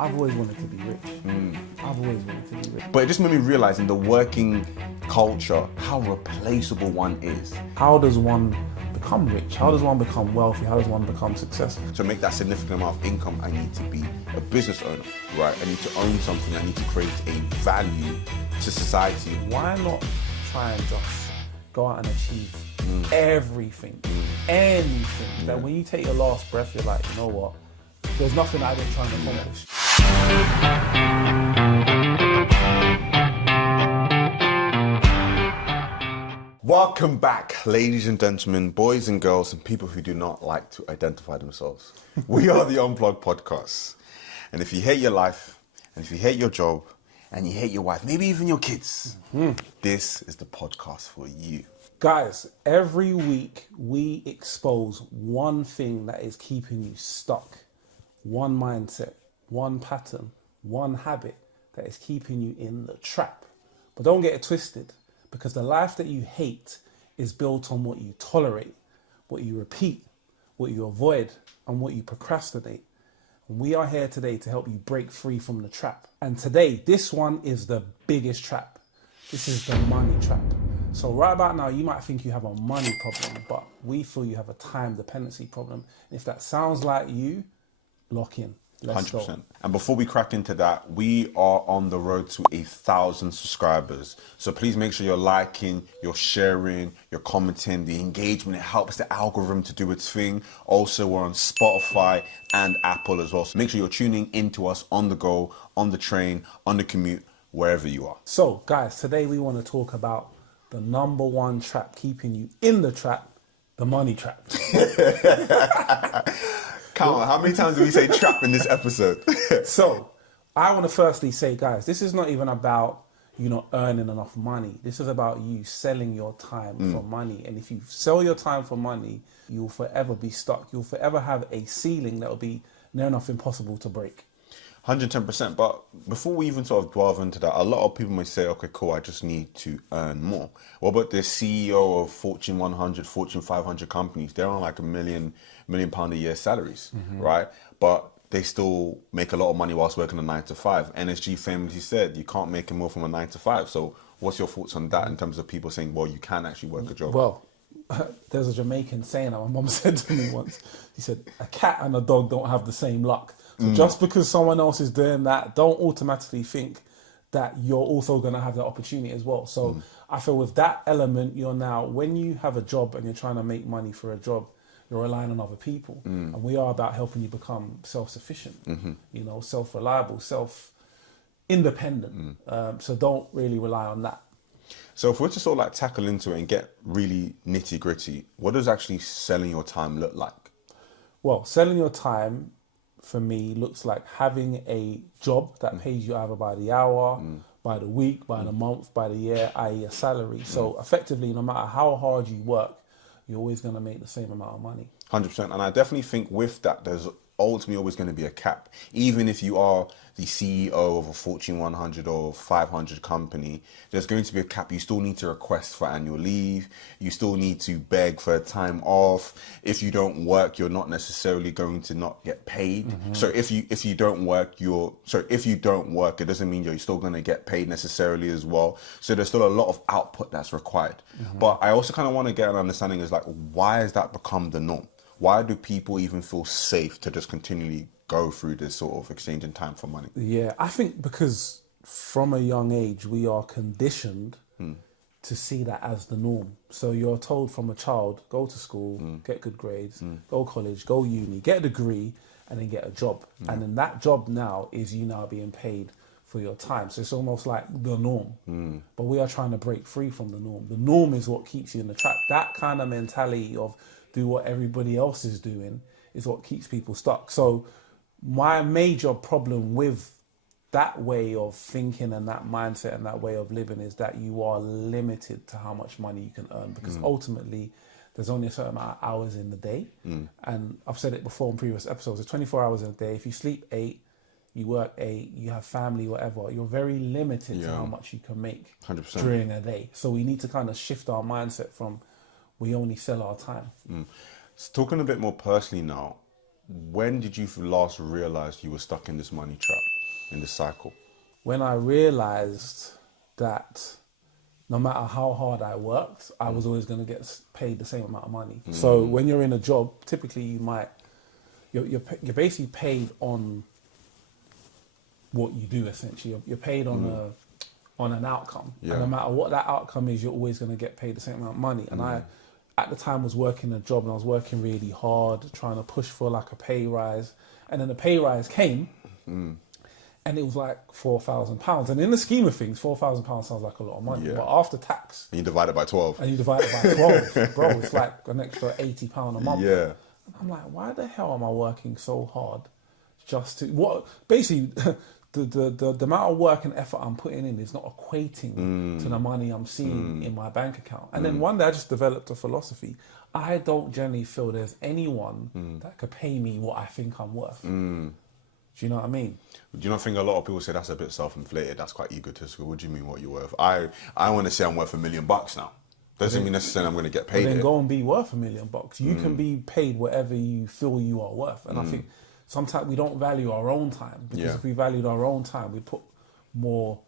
I've always wanted to be rich. I've always wanted to be rich. But it just made me realize in the working culture how replaceable one is. How does one become rich? How does one become wealthy? How does one become successful? To make that significant amount of income, I need to be a business owner, right? I need to own something. I need to create a value to society. Why not try and just go out and achieve everything, anything, that when you take your last breath, you're like, you know what? There's nothing I didn't try and accomplish. Welcome back, ladies and gentlemen, boys and girls, and people who do not like to identify themselves. We are the Unplugged Podcast. And if you hate your life, and if you hate your job, and you hate your wife, maybe even your kids, this is the podcast for you. Guys, every week we expose one thing that is keeping you stuck. One mindset, one pattern, one habit that is keeping you in the trap. But don't get it twisted, because the life that you hate is built on what you tolerate, what you repeat, what you avoid, and what you procrastinate. And we are here today to help you break free from the trap. And today, this one is the biggest trap. This is the money trap. So right about now, you might think you have a money problem, but we feel you have a time dependency problem. And if that sounds like you, lock in. Let's 100%. go. And before we crack into that, we are on the road to 1,000 subscribers. So please make sure you're liking, you're sharing, you're commenting. The engagement, it helps the algorithm to do its thing. Also, we're on Spotify and Apple as well. So make sure you're tuning into us on the go, on the train, on the commute, wherever you are. So guys, today we want to talk about the number one trap keeping you in the trap, the money trap. Come on, how many times do we say trap in this episode? So I want to firstly say, guys, this is not even about you not earning enough money. This is about you selling your time for money. And if you sell your time for money, you'll forever be stuck. You'll forever have a ceiling that will be near enough impossible to break. 110%. But before we even sort of delve into that, a lot of people may say, okay, cool, I just need to earn more. What about the CEO of Fortune 100, Fortune 500 companies? They're on like £1 million a year salaries, right? But they still make a lot of money whilst working a 9 to 5. NSG famously said, you can't make more from a 9 to 5. So what's your thoughts on that in terms of people saying, well, you can actually work a job? Well, there's a Jamaican saying that my mum said to me once. He said, a cat and a dog don't have the same luck. So just because someone else is doing that, don't automatically think that you're also going to have that opportunity as well. So I feel with that element, you're now, when you have a job and you're trying to make money for a job, you're relying on other people. And we are about helping you become self-sufficient, you know, self-reliable, self-independent. So don't really rely on that. So if we're to sort of like tackle into it and get really nitty gritty, what does actually selling your time look like? Well, selling your time for me looks like having a job that pays you either by the hour, by the week, by the month, by the year, i.e. a salary. So effectively, no matter how hard you work, you're always going to make the same amount of money. 100%. And I definitely think with that, there's ultimately always going to be a cap. Even if you are the CEO of a Fortune 100 or 500 company, there's going to be a cap. You still need to request for annual leave. You still need to beg for time off. If you don't work, you're not necessarily going to not get paid. So if you don't work, it doesn't mean you're still going to get paid necessarily as well. So there's still a lot of output that's required. But I also kind of want to get an understanding is like, why has that become the norm? Why do people even feel safe to just continually go through this sort of exchanging time for money? Yeah, I think because from a young age, we are conditioned to see that as the norm. So you're told from a child, go to school, get good grades, go college, go uni, get a degree, and then get a job. And then that job now is you now being paid for your time. So it's almost like the norm. But we are trying to break free from the norm. The norm is what keeps you in the trap. That kind of mentality of do what everybody else is doing is what keeps people stuck. So my major problem with that way of thinking and that mindset and that way of living is that you are limited to how much money you can earn, because ultimately there's only a certain amount of hours in the day. And I've said it before in previous episodes, there's 24 hours in a day. If you sleep 8, you work 8, you have family, whatever, you're very limited to how much you can make 100%. during a day. So we need to kind of shift our mindset from we only sell our time. So talking a bit more personally now, when did you last realize you were stuck in this money trap, in this cycle? When I realized that no matter how hard I worked, I was always going to get paid the same amount of money. So when you're in a job, typically you're basically paid on what you do. Essentially, you're paid on an outcome, and no matter what that outcome is, you're always going to get paid the same amount of money. And I, at the time, was working a job, and I was working really hard, trying to push for like a pay rise. And then the pay rise came, and it was like £4,000. And in the scheme of things, £4,000 sounds like a lot of money, but after tax, And you divide it by 12. and you divide it by 12, bro, it's like an extra £80 a month. Yeah. And I'm like, why the hell am I working so hard just to what? Basically, the amount of work and effort I'm putting in is not equating to the money I'm seeing in my bank account. And then one day I just developed a philosophy. I don't generally feel there's anyone that could pay me what I think I'm worth. Do you know what I mean? Do you not think a lot of people say that's a bit self-inflated? That's quite egotistical. What do you mean what you're worth? I want to say I'm worth $1 million now. Doesn't mean necessarily I'm going to get paid. Then go and be worth $1 million. You can be paid whatever you feel you are worth. And I think sometimes we don't value our own time, because if we valued our own time, we'd put more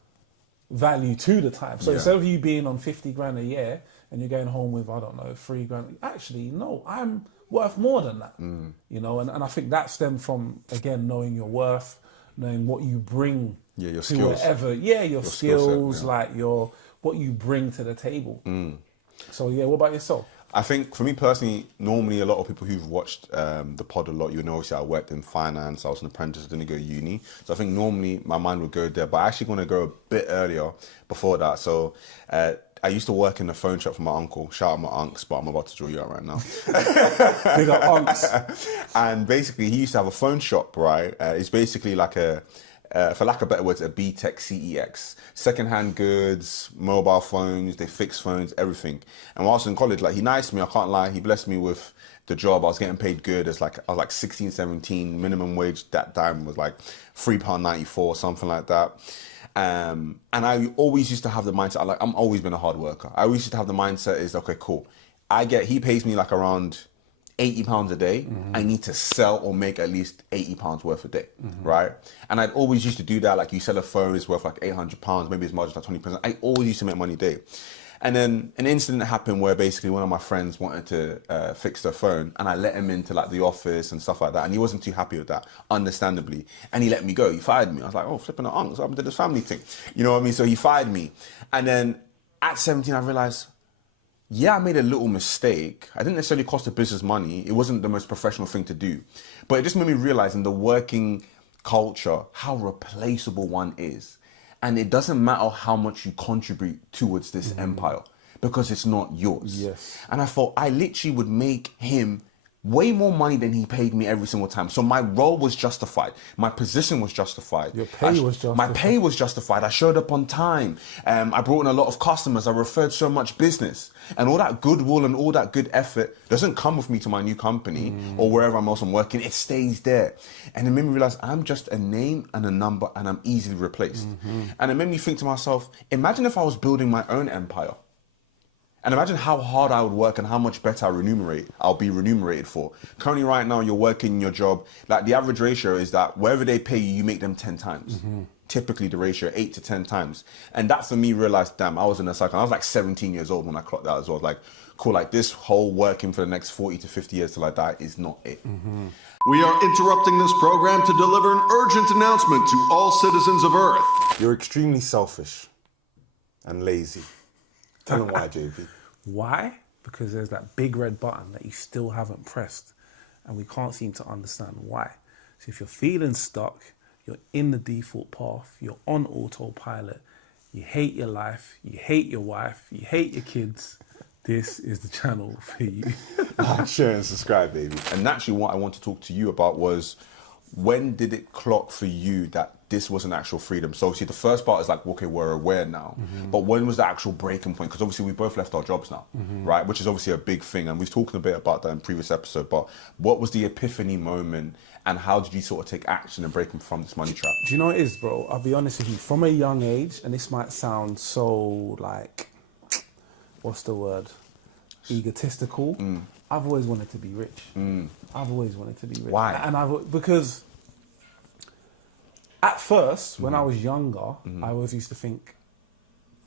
value to the time. So instead of you being on 50 grand a year and you're going home with, I don't know, 3 grand, actually, no, I'm worth more than that. You know, and I think that stemmed from, again, knowing your worth, knowing what you bring your to skills. whatever. Yeah, your skills, set, like what you bring to the table. So yeah, what about yourself? I think for me personally, normally a lot of people who've watched the pod a lot, you know, obviously I worked in finance, I was an apprentice, didn't go to uni. So I think normally my mind would go there, but I actually want to go a bit earlier before that. So I used to work in the phone shop for my uncle. Shout out my unks, but I'm about to draw you out right now. Big up unks. And basically he used to have a phone shop, right? It's basically like for lack of better words, a B-Tech CEX. Second-hand goods, mobile phones, they fix phones, everything. And whilst in college, like, he niced me, I can't lie, he blessed me with the job. I was getting paid good. I was like 16, 17, minimum wage that time was like £3.94, something like that. And I always used to have the mindset, I'm always been a hard worker. I always used to have the mindset is, okay, cool. He pays me like around £80 a day. I need to sell or make at least £80 worth a day, right? And I'd always used to do that. Like, you sell a phone, it's worth like £800, maybe it's margin like 20%. I always used to make money a day. And then an incident happened where basically one of my friends wanted to fix their phone, and I let him into like the office and stuff like that. And he wasn't too happy with that, understandably. And he let me go. He fired me. I was like, oh, flipping the unks. I did this family thing. You know what I mean? So he fired me. And then at 17, I realized, yeah, I made a little mistake. I didn't necessarily cost the business money. It wasn't the most professional thing to do. But it just made me realize in the working culture how replaceable one is. And it doesn't matter how much you contribute towards this empire, because it's not yours. Yes. And I thought I literally would make him way more money than he paid me every single time. So my role was justified. My position was justified. Your pay was justified. My pay was justified. I showed up on time. I brought in a lot of customers. I referred so much business. And all that goodwill and all that good effort doesn't come with me to my new company or wherever else I'm working. It stays there. And it made me realize I'm just a name and a number, and I'm easily replaced. And it made me think to myself, imagine if I was building my own empire. And imagine how hard I would work and how much better I'll be remunerated for. Currently right now, you're working in your job. Like, the average ratio is that wherever they pay you, you make them 10 times. Typically the ratio 8 to 10 times. And that for me realized, damn, I was in a cycle. I was like 17 years old when I clocked that as well. Like, cool, like this whole working for the next 40 to 50 years till I die is not it. We are interrupting this program to deliver an urgent announcement to all citizens of Earth. You're extremely selfish and lazy. Tell them why, JV. Why? Because there's that big red button that you still haven't pressed, and we can't seem to understand why. So if you're feeling stuck, you're in the default path, you're on autopilot, you hate your life, you hate your wife, you hate your kids, this is the channel for you. Like, share and subscribe, baby. And naturally what I want to talk to you about was, when did it clock for you that this was an actual freedom? So obviously the first part is like, okay, we're aware now. But when was the actual breaking point? Because obviously we both left our jobs now, right? Which is obviously a big thing. And we've talked a bit about that in previous episode. But what was the epiphany moment, and how did you sort of take action and break from this money trap? Do you know what it is, bro? I'll be honest with you. From a young age, and this might sound so like, what's the word? Egotistical. I've always wanted to be rich. I've always wanted to be rich. Why? And because at first, when I was younger, I always used to think,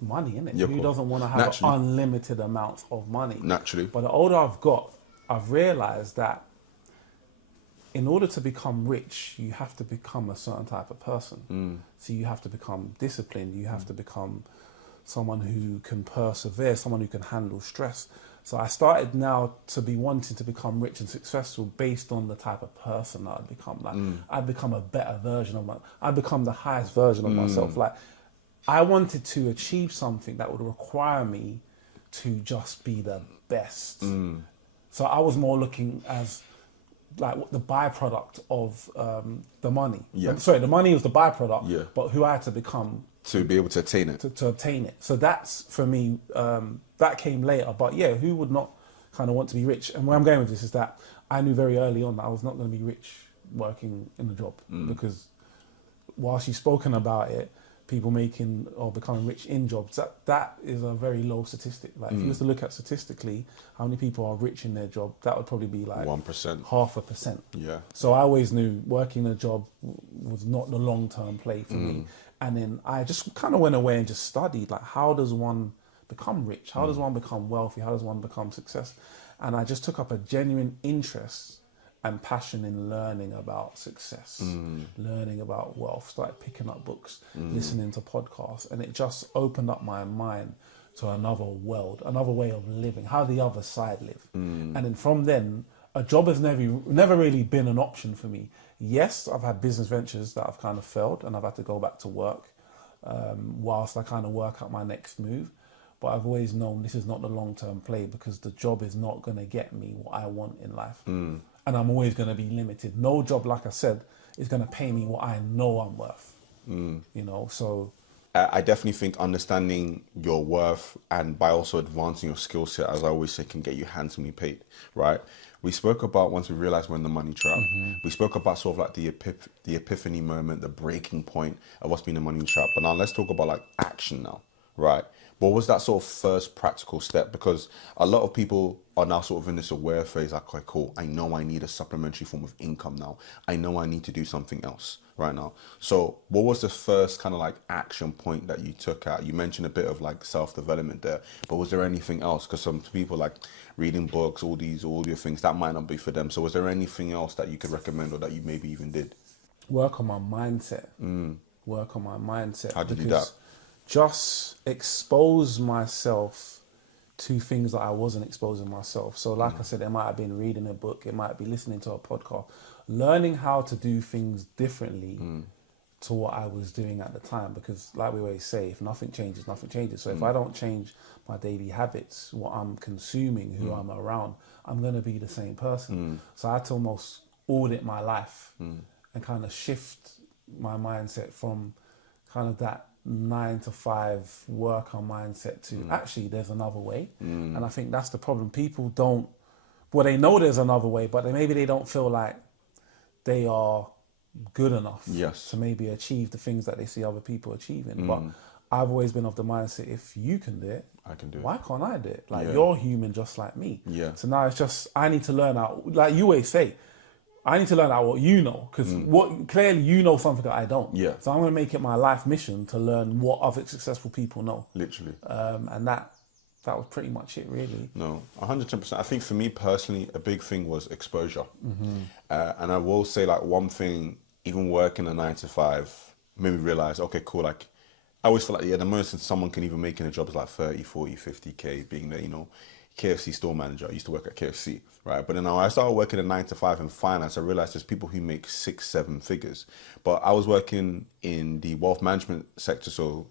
money, innit? Yeah, Who cool. doesn't want to have Naturally. unlimited amounts of money? Naturally. But the older I've got, I've realized that in order to become rich, you have to become a certain type of person. So you have to become disciplined. You have to become someone who can persevere, someone who can handle stress. So I started now to be wanting to become rich and successful based on the type of person that I'd become. Like I'd become a better version of I'd become the highest version of myself. Like I wanted to achieve something that would require me to just be the best. So I was more looking as like the byproduct of the money. Yeah. Sorry, the money was the byproduct, Yeah. but who I had to become To be able to attain it. to obtain it. So that's for me, that came later. But yeah, who would not kind of want to be rich? And where I'm going with this is that I knew very early on that I was not going to be rich working in the job, because whilst you've spoken about it, people making or becoming rich in jobs, that is a very low statistic. Like if you was to look at statistically how many people are rich in their job, that would probably be like 1%. 0.5%. Yeah. So I always knew working a job was not the long-term play for me. And then I just kind of went away and just studied, like, how does one become rich? How does one become wealthy? How does one become success? And I just took up a genuine interest and passion in learning about success, learning about wealth, started picking up books, listening to podcasts, and it just opened up my mind to another world, another way of living, how the other side live. And then from then, a job has never really been an option for me. Yes, I've had business ventures that have kind of failed and I've had to go back to work whilst I kind of work out my next move. But I've always known this is not the long-term play, because the job is not going to get me what I want in life. And I'm always going to be limited. No job, like I said, is going to pay me what I know I'm worth. You know, so... I definitely think understanding your worth, and by also advancing your skill set, as I always say, can get you handsomely paid, right? We spoke about once we realized we're in the money trap. We spoke about sort of like the epiphany moment, the breaking point of us being in the money trap. But now let's talk about like action now, right? What was that sort of first practical step? Because a lot of people are now sort of in this aware phase, like, okay, cool, I know I need a supplementary form of income now. I know I need to do something else right now. So what was the first kind of like action point that you took out? You mentioned a bit of like self-development there, but was there anything else? Because some people like reading books, all these audio things, that might not be for them. So was there anything else that you could recommend or that you maybe even did? Work on my mindset. Work on my mindset. How'd you do that? Just expose myself to things that I wasn't exposing myself. So like I said, it might have been reading a book, it might be listening to a podcast, learning how to do things differently to what I was doing at the time. Because like we always say, if nothing changes, nothing changes. So if I don't change my daily habits, what I'm consuming, who I'm around, I'm going to be the same person. So I had to almost audit my life and kind of shift my mindset from kind of that 9 to 5 worker mindset to actually there's another way. And I think that's the problem. People don't, well, they know there's another way, but maybe they don't feel like they are good enough to maybe achieve the things that they see other people achieving. But I've always been of the mindset, if you can do it, I can do it. Why can't I do it? Like you're human just like me. Yeah. So now it's just, I need to learn out, like you always say, I need to learn out what you know, because what clearly you know something that I don't. Yeah. So I'm going to make it my life mission to learn what other successful people know. Literally. And that was pretty much it, really. No, 110%. I think for me personally, a big thing was exposure. And I will say, like, one thing, even working a 9 to 5, made me realize, okay, cool, like, I always feel like, the most someone can even make in a job is like 30, 40, 50K, being the, KFC store manager. I used to work at KFC, right? But then I started working a 9 to 5 in finance. I realized there's people who make 6, 7 figures. But I was working in the wealth management sector, so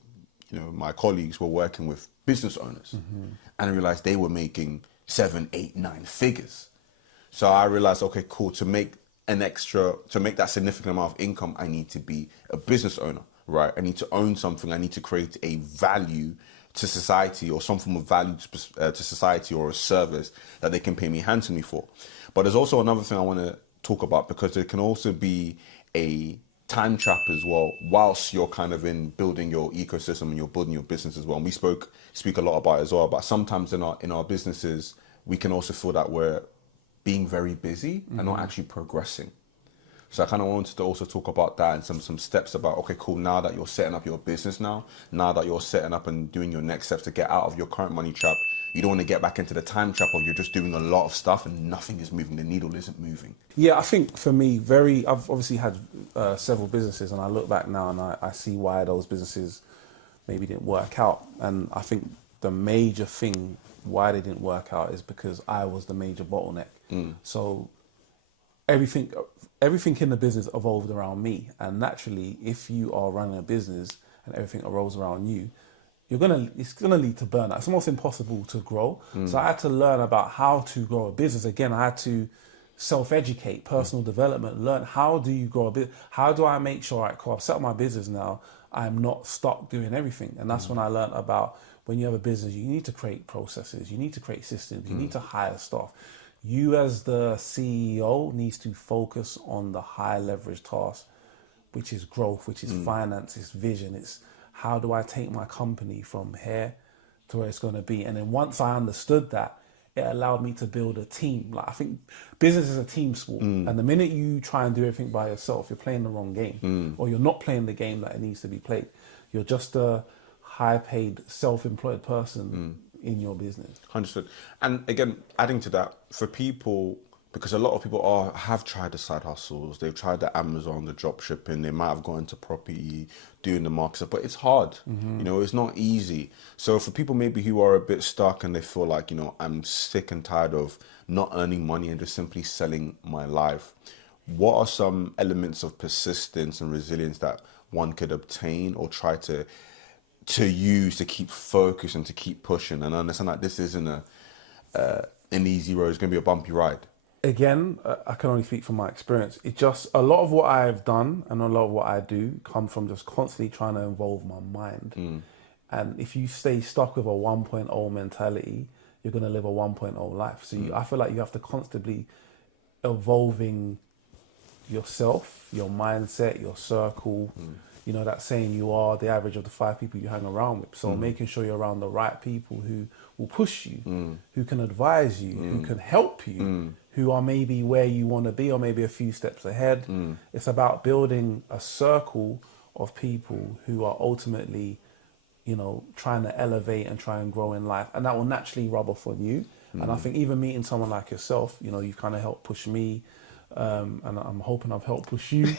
my colleagues were working with business owners, and I realized they were making 7, 8, 9 figures. So I realized, okay, cool. To make that significant amount of income, I need to be a business owner, right? I need to own something. I need to create a value to society, or some form of value to society, or a service that they can pay me handsomely for. But there's also another thing I want to talk about, because there can also be a time trap as well, whilst you're kind of in building your ecosystem and you're building your business as well. And we speak a lot about it as well, but sometimes in our businesses, we can also feel that we're being very busy and not actually progressing. So I kind of wanted to also talk about that and some steps about, okay, cool, now that you're setting up your business now that you're setting up and doing your next steps to get out of your current money trap, you don't want to get back into the time trap of you're just doing a lot of stuff and nothing is moving, the needle isn't moving. Yeah, I think for me, I've obviously had several businesses, and I look back now and I see why those businesses maybe didn't work out. And I think the major thing why they didn't work out is because I was the major bottleneck. So everything in the business evolved around me, and naturally, if you are running a business and everything revolves around you, it's gonna lead to burnout. It's almost impossible to grow. So I had to learn about how to grow a business. Again, I had to self-educate, personal development, learn how do you grow a business? How do I make sure, right, cool, I've set up my business now, I'm not stuck doing everything. And that's when I learned about when you have a business, you need to create processes, you need to create systems, you need to hire staff. You as the CEO needs to focus on the high leverage task, which is growth, which is finance, it's vision, it's how do I take my company from here to where it's going to be. And then once I understood that, it allowed me to build a team. Like, I think business is a team sport. And the minute you try and do everything by yourself, you're playing the wrong game, or you're not playing the game that it needs to be played. You're just a high paid, self-employed person in your business. 100%. And again, adding to that, for people, because a lot of people have tried the side hustles, they've tried the Amazon, the drop shipping, they might have gone into property, doing the market, but it's hard. You know, it's not easy. So for people maybe who are a bit stuck and they feel like, you know, I'm sick and tired of not earning money and just simply selling my life, what are some elements of persistence and resilience that one could obtain or try to use to keep focused and to keep pushing and understand that this isn't an easy road, it's going to be a bumpy ride? Again, I can only speak from my experience. It just, a lot of what I've done and a lot of what I do come from just constantly trying to involve my mind. And if you stay stuck with a 1.0 mentality, you're going to live a 1.0 life. So I feel like you have to constantly evolving yourself, your mindset, your circle. You know, that saying, you are the average of the 5 people you hang around with. So making sure you're around the right people who will push you, who can advise you, who can help you, who are maybe where you want to be or maybe a few steps ahead. It's about building a circle of people who are ultimately, you know, trying to elevate and try and grow in life. And that will naturally rub off on you. And I think even meeting someone like yourself, you know, you've kind of helped push me. And I'm hoping I've helped push you.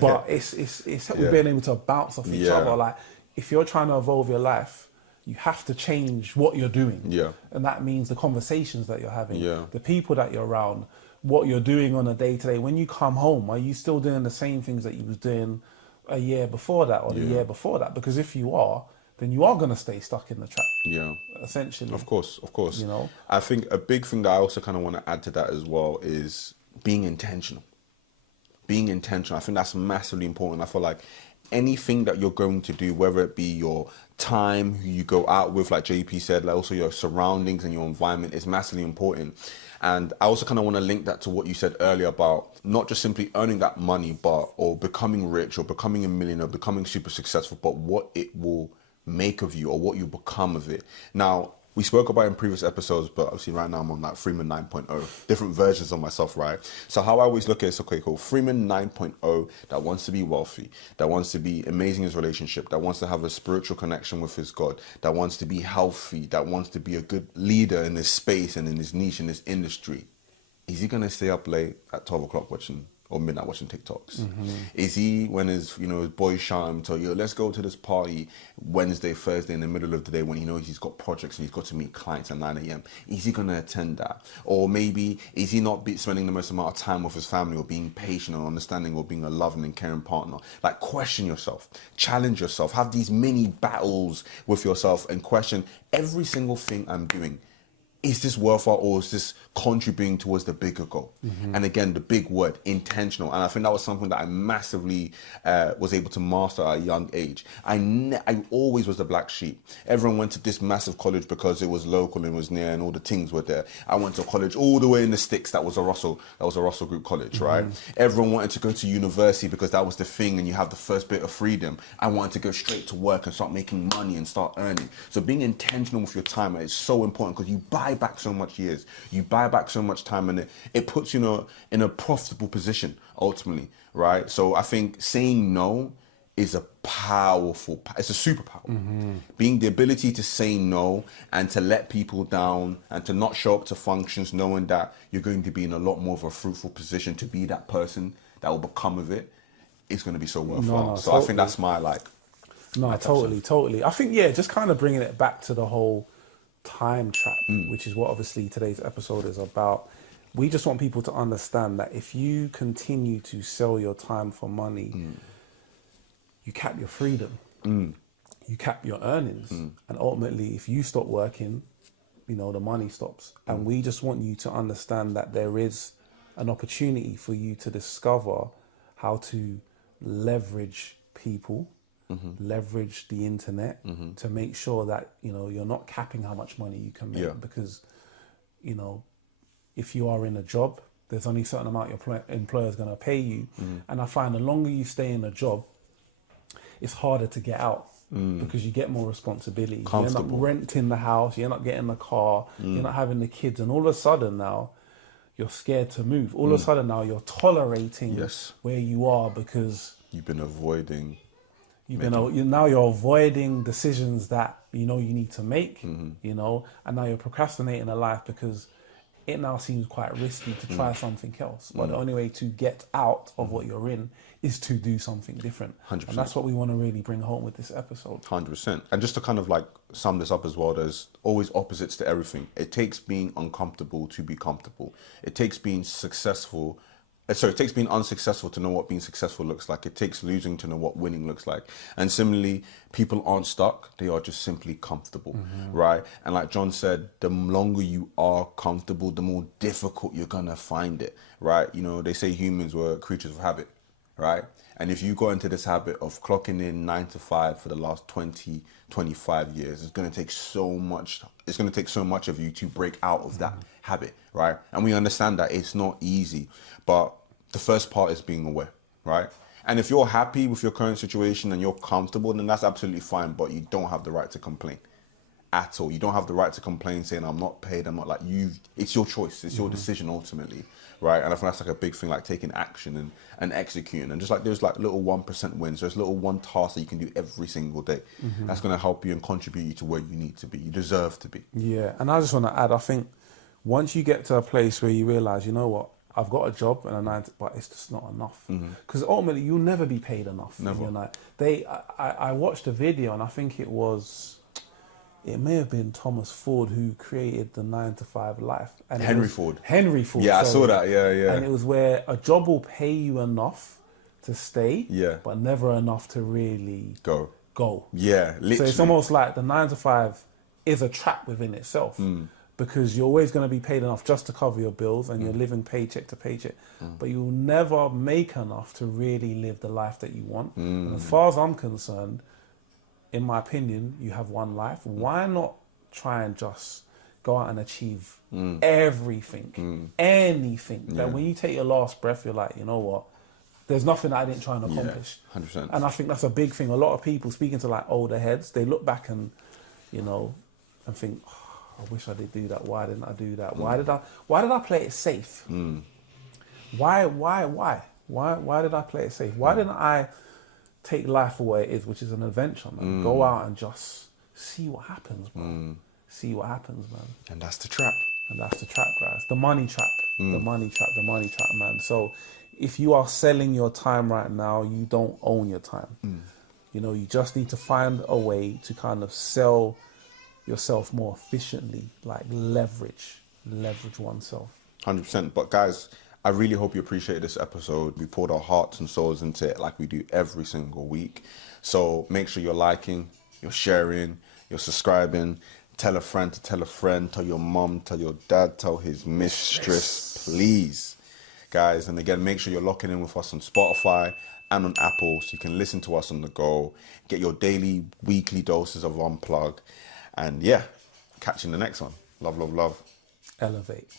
But it's we've been able to bounce off each other. Like, if you're trying to evolve your life, you have to change what you're doing. And that means the conversations that you're having, the people that you're around, what you're doing on a day-to-day. When you come home, are you still doing the same things that you was doing a year before that or the year before that? Because if you are, then you are going to stay stuck in the trap. Essentially. Of course. You know? I think a big thing that I also kind of want to add to that as well is being intentional. I think that's massively important. I feel like anything that you're going to do, whether it be your time, who you go out with, like JP said, like also your surroundings and your environment, is massively important. And I also kind of want to link that to what you said earlier about not just simply earning that money, or becoming rich or becoming a millionaire, becoming super successful, but what it will make of you or what you become of it. Now, we spoke about it in previous episodes, but obviously right now I'm on like Freeman 9.0, different versions of myself, right? So how I always look at it is, okay, cool, Freeman 9.0 that wants to be wealthy, that wants to be amazing in his relationship, that wants to have a spiritual connection with his God, that wants to be healthy, that wants to be a good leader in this space and in this niche, in this industry. Is he going to stay up late at 12 o'clock watching or midnight watching TikToks? Is he, when his boys shout him to, let's go to this party Wednesday, Thursday in the middle of the day when he knows he's got projects and he's got to meet clients at 9 a.m. Is he going to attend that? Or maybe is he not spending the most amount of time with his family or being patient or understanding or being a loving and caring partner? Like, question yourself, challenge yourself, have these mini battles with yourself and question every single thing I'm doing. Is this worthwhile or is this contributing towards the bigger goal? And again, the big word, intentional. And I think that was something that I massively was able to master at a young age. I always was the black sheep. Everyone went to this massive college because it was local and was near and all the things were there. I went to college all the way in the sticks. That was a Russell Group college, right? Everyone wanted to go to university because that was the thing and you have the first bit of freedom. I wanted to go straight to work and start making money and start earning. So being intentional with your time is so important because you buy buy back so much years, you buy back so much time, and it puts you in a profitable position ultimately, right? So I think saying no is it's a superpower. Being the ability to say no and to let people down and to not show up to functions knowing that you're going to be in a lot more of a fruitful position to be that person that will become of it, it's going to be so worthwhile. No, so totally. I think that's my No, totally. I think, just kind of bringing it back to the whole time trap, which is what obviously today's episode is about. We just want people to understand that if you continue to sell your time for money, you cap your freedom, you cap your earnings, and ultimately, if you stop working, the money stops. And we just want you to understand that there is an opportunity for you to discover how to leverage people, leverage the internet to make sure that, you're not capping how much money you can make because, if you are in a job, there's only a certain amount your employer's going to pay you. And I find the longer you stay in a job, it's harder to get out because you get more responsibility. You end up renting the house, you end up getting the car, you're not having the kids, and all of a sudden now you're scared to move. All of a sudden now you're tolerating where you are because you've been avoiding. You're avoiding decisions that you need to make, and now you're procrastinating a life because it now seems quite risky to try something else. But the only way to get out of what you're in is to do something different. 100%. And that's what we want to really bring home with this episode. 100%. And just to kind of sum this up as well, there's always opposites to everything. It takes being uncomfortable to be comfortable. It takes being it takes being unsuccessful to know what being successful looks like. It takes losing to know what winning looks like. And similarly, people aren't stuck. They are just simply comfortable, right? And like John said, the longer you are comfortable, the more difficult you're going to find it, right? They say humans were creatures of habit, right? And if you got into this habit of clocking in 9 to 5 for the last 20, 25 years, it's going to take so much of you to break out of that habit, right? And we understand that it's not easy, but the first part is being aware, right? And if you're happy with your current situation and you're comfortable, then that's absolutely fine, but you don't have the right to complain at all. You don't have the right to complain saying, I'm not paid, I'm not it's your choice, it's your decision ultimately, right? And I think that's a big thing, taking action and executing. And just there's little 1% wins, there's little one task that you can do every single day. That's going to help you and contribute you to where you need to be, you deserve to be. Yeah, and I just want to add, I think once you get to a place where you realize, you know what, I've got a job and but it's just not enough. Because ultimately, you'll never be paid enough. Never. I watched a video, and I think it may have been Thomas Ford who created the 9 to 5 life. And Henry Ford. Yeah, sorry. I saw that. Yeah. And it was where a job will pay you enough to stay, but never enough to really go. Yeah, literally. So it's almost like the 9 to 5 is a trap within itself. Because you're always going to be paid enough just to cover your bills and you're living paycheck to paycheck. But you'll never make enough to really live the life that you want. And as far as I'm concerned, in my opinion, you have one life. Why not try and just go out and achieve everything, anything? That when you take your last breath, you're like, you know what? There's nothing that I didn't try and accomplish. 100%. And I think that's a big thing. A lot of people speaking to older heads, they look back and, and think, I wish I did do that. Why didn't I do that? Why did I play it safe? Why did I play it safe? Why didn't I take life for what it is, which is an adventure, man? Go out and just see what happens, man. See what happens, man. And that's the trap. And that's the trap, guys. The money trap. The money trap, man. So if you are selling your time right now, you don't own your time. You just need to find a way to kind of sell yourself more efficiently, leverage oneself. 100%. But guys, I really hope you appreciate this episode. We poured our hearts and souls into it like we do every single week. So make sure you're liking, you're sharing, you're subscribing. Tell a friend to tell a friend. Tell your mom, tell your dad, tell his mistress, please. Guys, and again, make sure you're locking in with us on Spotify and on Apple so you can listen to us on the go. Get your daily, weekly doses of Unplug. And yeah, catch you in the next one. Love, love, love. Elevate.